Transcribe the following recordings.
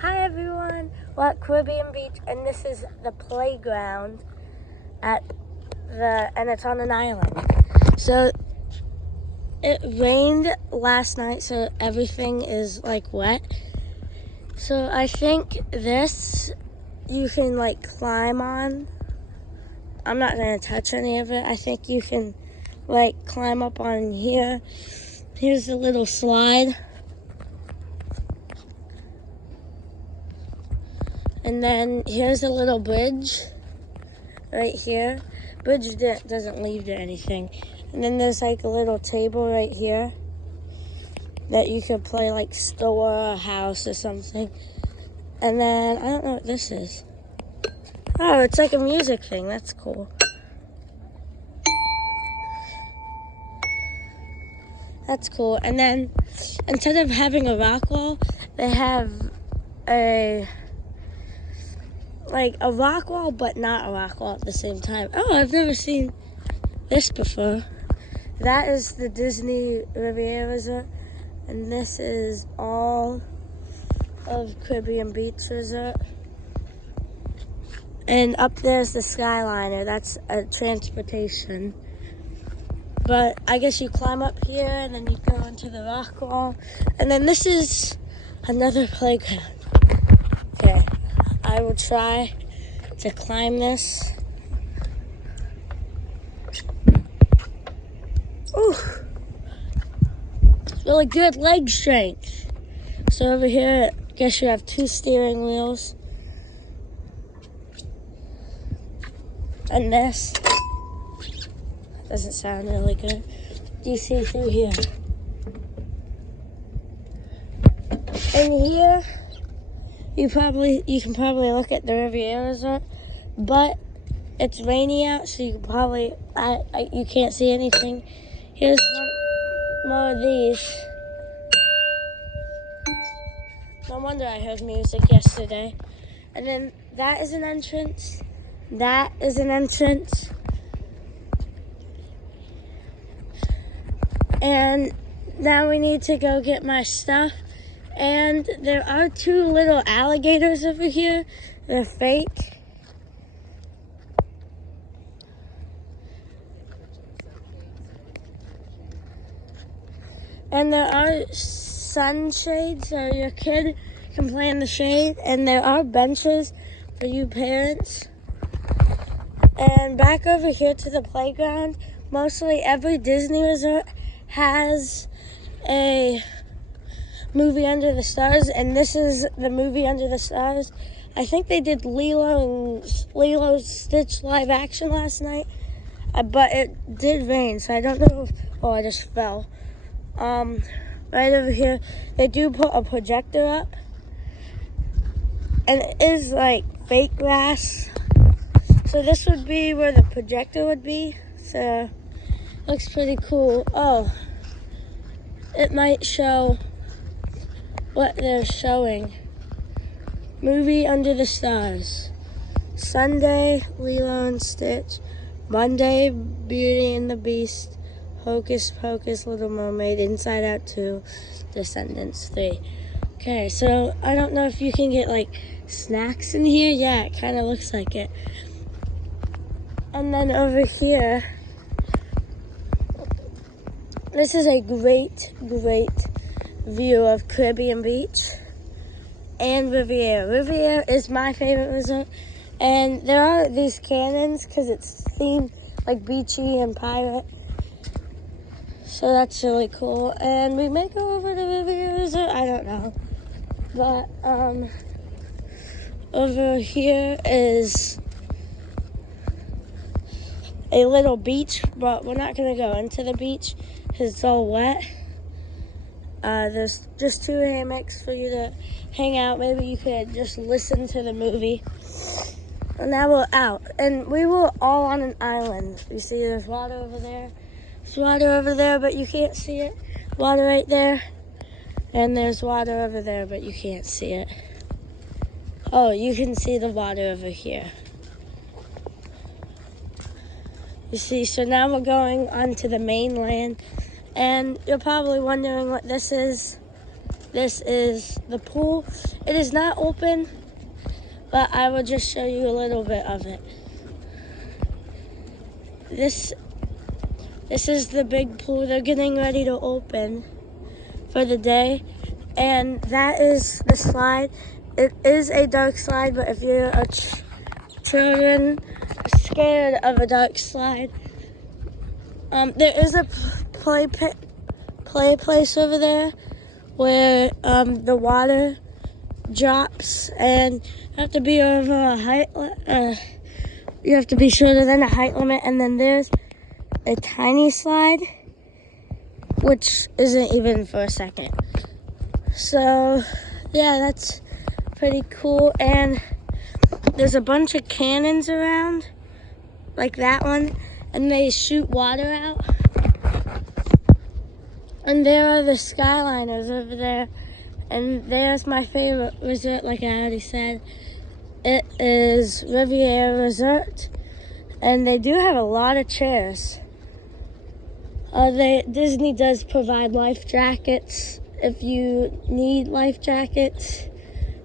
Hi everyone, we're at Caribbean Beach and this is the playground and it's on an island. So it rained last night, so everything is like wet. So I think this you can like climb on. I'm not gonna touch any of it. I think you can like climb up on here. Here's a little slide. And then here's a little bridge right here. Bridge doesn't lead to anything. And then there's like a little table right here that you could play like store or house or something. And then, I don't know what this is. Oh, it's like a music thing. That's cool. That's cool. And then, instead of having a rock wall, they have a rock wall, but not a rock wall at the same time. Oh, I've never seen this before. That is the Disney Riviera Resort, and this is all of Caribbean Beach Resort. And up there's the Skyliner. That's a transportation. But I guess you climb up here, and then you go into the rock wall. And then this is another playground. Okay. I will try to climb this. Ooh, really good leg strength. So over here, I guess you have 2 steering wheels. And this doesn't sound really good. Do you see through here? And here, you can probably look at the Riviera Resort, but it's rainy out, so you can probably you can't see anything. Here's more of these. No wonder I heard music yesterday. And then that is an entrance. That is an entrance. And now we need to go get my stuff. And there are 2 little alligators over here. They're fake. And there are sunshades, so your kid can play in the shade. And there are benches for you parents. And back over here to the playground, mostly every Disney resort has a movie Under the Stars, and this is the movie Under the Stars. I think they did Lilo and Stitch live action last night, but it did rain, so I don't know if, oh, I just fell. Right over here, they do put a projector up, and it is like fake glass. So this would be where the projector would be, so looks pretty cool. Oh, it might show what they're showing. Movie Under the Stars. Sunday, Lilo and Stitch. Monday, Beauty and the Beast. Hocus Pocus, Little Mermaid. Inside Out 2. Descendants 3. Okay, so I don't know if you can get like snacks in here. Yeah, it kind of looks like it. And then over here, this is a great view of Caribbean Beach and Riviera. Riviera is my favorite resort, and there are these cannons because it's themed like beachy and pirate, so that's really cool. And we may go over to Riviera Resort, I don't know, but over here is a little beach, but we're not gonna go into the beach because it's all wet. There's just 2 hammocks for you to hang out. Maybe you could just listen to the movie. And now we're out. And we were all on an island. You see there's water over there. There's water over there, but you can't see it. Water right there. And there's water over there, but you can't see it. Oh, you can see the water over here. You see, so now we're going onto the mainland. And you're probably wondering what this is. this is the pool. It is not open, but I will just show you a little bit of it. This is the big pool. They're getting ready to open for the day. And that is the slide. It is a dark slide, but if you're a children scared of a dark slide, there is a play place over there where the water drops, and you have to be over a height. You have to be shorter than a height limit, and then there's a tiny slide, which isn't even for a second. So, yeah, that's pretty cool. And there's a bunch of cannons around, like that one, and they shoot water out. And there are the Skyliners over there. And there's my favorite resort, like I already said. It is Riviera Resort. And they do have a lot of chairs. Disney does provide life jackets if you need life jackets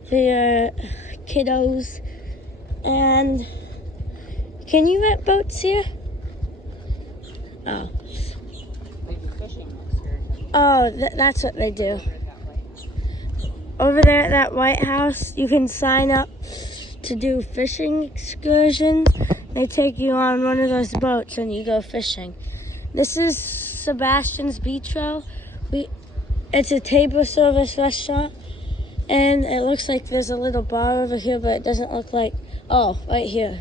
for your kiddos. And can you rent boats here? Oh. Oh, that's what they do. Over there at that White House, you can sign up to do fishing excursions. They take you on one of those boats and you go fishing. This is Sebastian's Bistro. It's a table service restaurant, and it looks like there's a little bar over here, but it doesn't look like. Oh, right here.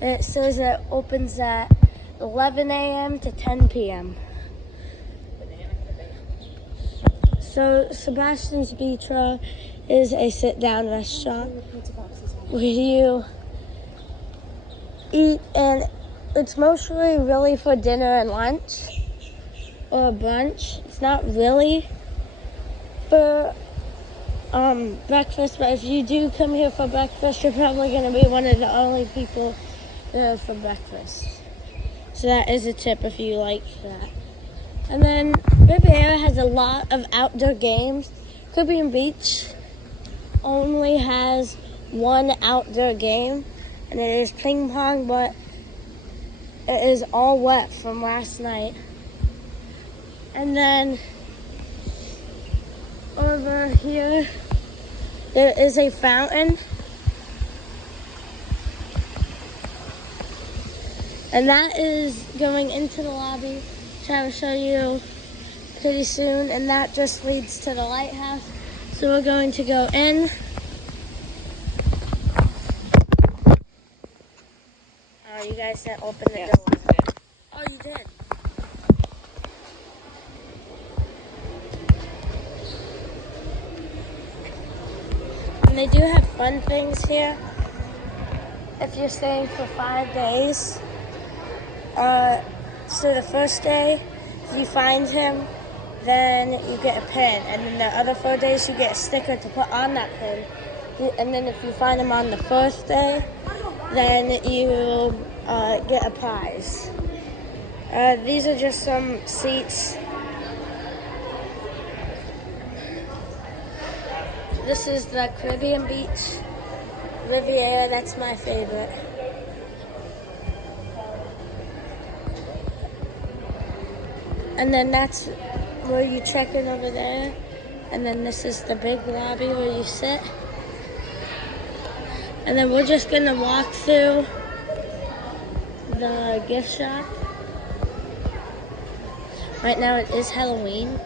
And it says it opens at 11 a.m. to 10 p.m. So Sebastian's Bistro is a sit-down restaurant where you eat, and it's mostly really for dinner and lunch or brunch. It's not really for breakfast, but if you do come here for breakfast, you're probably going to be one of the only people there for breakfast. So that is a tip if you like that. And then Riviera has a lot of outdoor games. Caribbean Beach only has one outdoor game, and it is ping pong, but it is all wet from last night. And then over here, there is a fountain. And that is going into the lobby, which I will show you pretty soon. And that just leads to the lighthouse. So we're going to go in. Oh, you guys didn't open the door. Oh, you did. And they do have fun things here. If you're staying for 5 days. So the first day, if you find him, then you get a pin. And then the other 4 days, you get a sticker to put on that pin. And then if you find him on the first day, then you get a prize. These are just some seats. This is the Caribbean Beach Riviera. That's my favorite. And then that's where you check in over there. And then this is the big lobby where you sit. And then we're just gonna walk through the gift shop. Right now it is Halloween,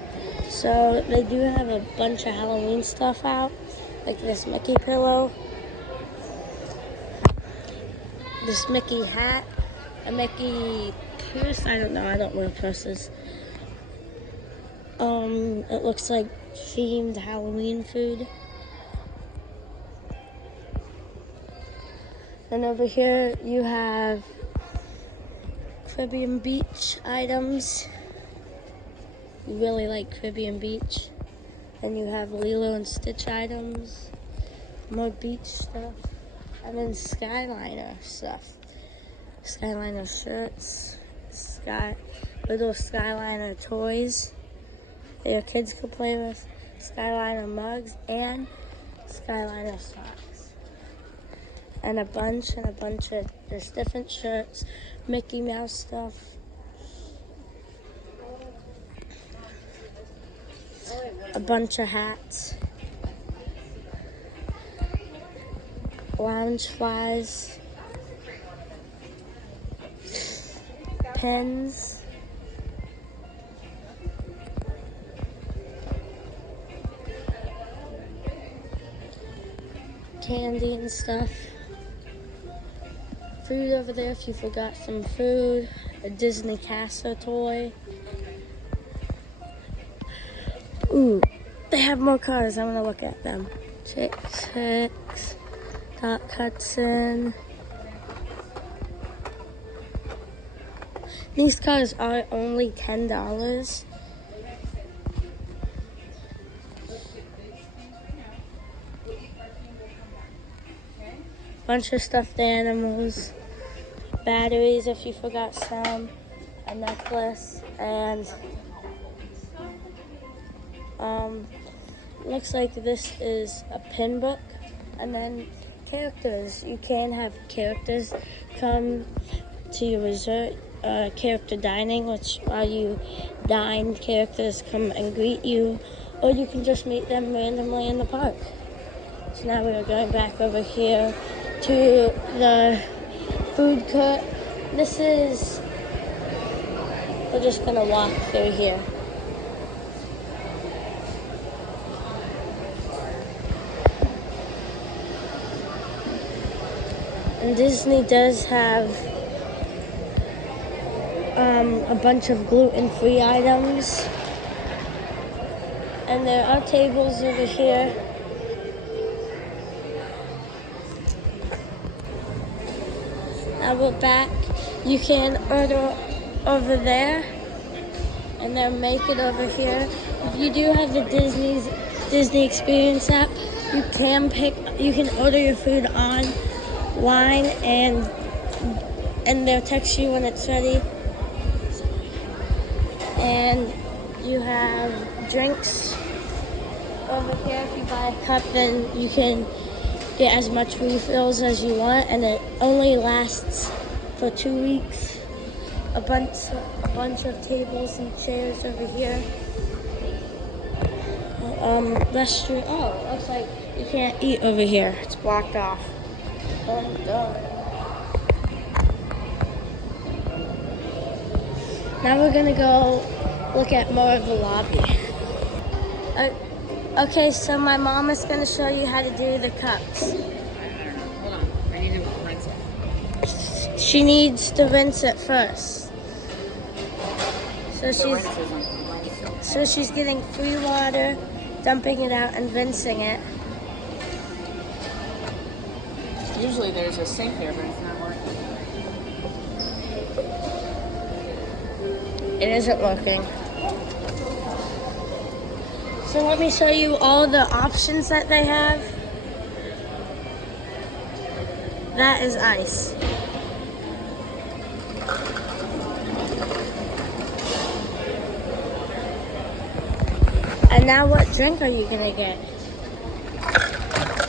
so they do have a bunch of Halloween stuff out, like this Mickey pillow, this Mickey hat, a Mickey purse. I don't know, I don't wear purses. It looks like themed Halloween food. And over here you have Caribbean Beach items. You really like Caribbean Beach. And you have Lilo and Stitch items, more beach stuff, and then Skyliner stuff. Skyliner shirts, little Skyliner toys, that your kids could play with, Skyliner mugs, and Skyliner socks. And a bunch of just different shirts, Mickey Mouse stuff. A bunch of hats. Loungeflies. Pens. Candy and stuff. Food over there if you forgot some food. A Disney Castle toy. Ooh, they have more cars. I'm gonna look at them. Chick Chicks, Doc Hudson. These cars are only $10. Bunch of stuffed animals. Batteries if you forgot some. A necklace and looks like this is a pin book, and then characters. You can have characters come to your resort, character dining, which while you dine, characters come and greet you, or you can just meet them randomly in the park. So now we are going back over here to the food court. We're just gonna walk through here. And Disney does have a bunch of gluten-free items. And there are tables over here. Now we're back. You can order over there, and then make it over here. If you do have the Disney Experience app, you can order your food online, and they'll text you when it's ready. And you have drinks over here. If you buy a cup, then you can get as much refills as you want, and it only lasts for 2 weeks. A bunch of tables and chairs over here. Restaurant. Oh, it looks like you can't eat over here. It's blocked off. Now we're gonna go look at more of the lobby. Okay, so my mom is gonna show you how to do the cups. Hold on, I need to rinse it. She needs to rinse it first. So she's getting free water, dumping it out, and rinsing it. Usually there's a sink there, but it's not working. It isn't working. So let me show you all the options that they have. That is ice. And now what drink are you gonna get?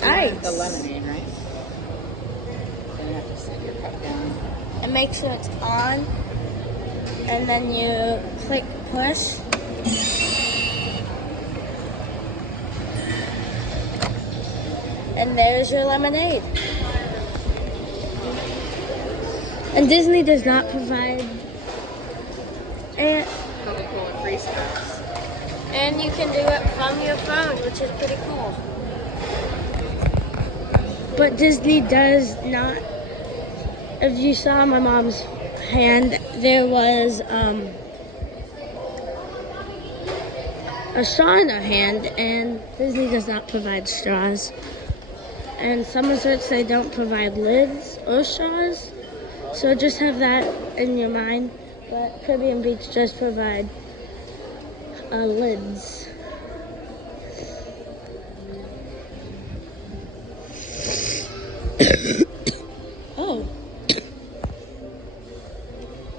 Ice. The lemonade, right? Then you have to set your cup down. And make sure it's on. And then you click push. And there's your lemonade. And Disney does not provide Coca-Cola freestyle. and you can do it from your phone, which is pretty cool. But Disney does not. If you saw my mom's hand, there was a straw in her hand, and Disney does not provide straws. And some resorts, they don't provide lids or straws, so just have that in your mind. But Caribbean Beach does provide lids. Oh.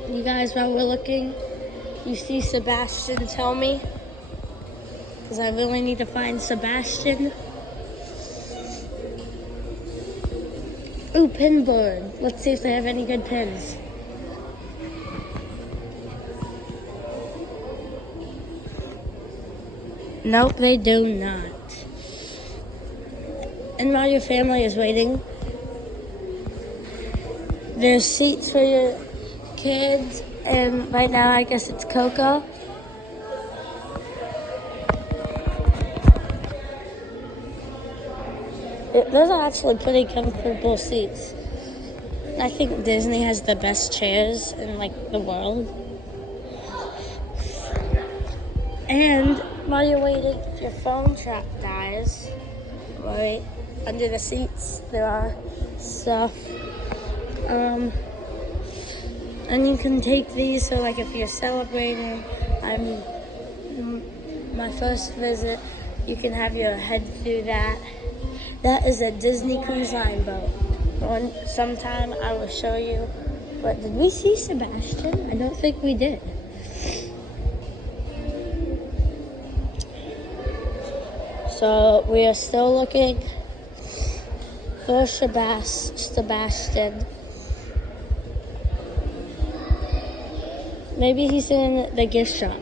You guys, while we're looking, you see Sebastian Tell Me. because I really need to find Sebastian. Ooh, pin board. Let's see if they have any good pins. Nope, they do not. And while your family is waiting, there's seats for your kids, and right now I guess it's Coco. Those are actually pretty comfortable seats. I think Disney has the best chairs in like the world. And while you're waiting, if your phone trap dies, right under the seats there are stuff. And you can take these, so like if you're celebrating, my first visit, you can have your head through that. That is a Disney Cruise Line boat. Sometime I will show you. But did we see Sebastian? I don't think we did. So we are still looking for Sebastian. Maybe he's in the gift shop.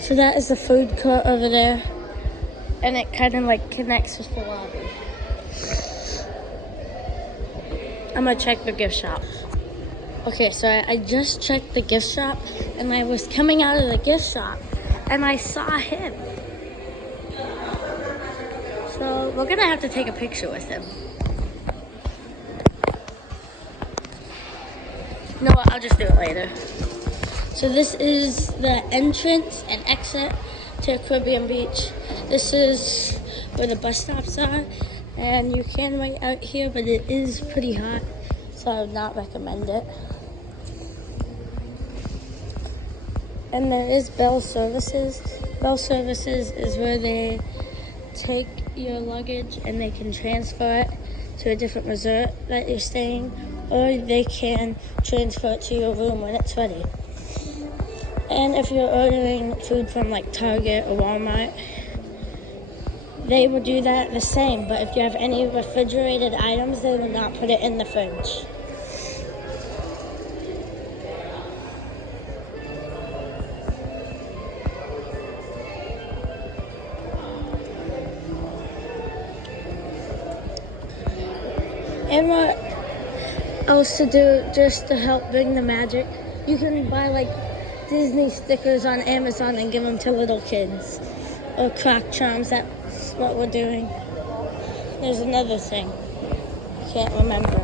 So that is the food court over there. And it kind of like connects with the lobby. I'm gonna check the gift shop. Okay, so I just checked the gift shop, and I was coming out of the gift shop and I saw him. So we're gonna have to take a picture with him. No, I'll just do it later. So this is the entrance and exit to Caribbean Beach. This is where the bus stops are, and you can wait out here, but it is pretty hot, so I would not recommend it. And there is Bell Services. Bell Services is where they take your luggage and they can transfer it to a different resort that you're staying, or they can transfer it to your room when it's ready. And if you're ordering food from like Target or Walmart, they will do that the same, but if you have any refrigerated items, they will not put it in the fridge. And what else to do just to help bring the magic? You can buy like Disney stickers on Amazon and give them to little kids. Or Croc Charms, that's what we're doing. There's another thing. I can't remember.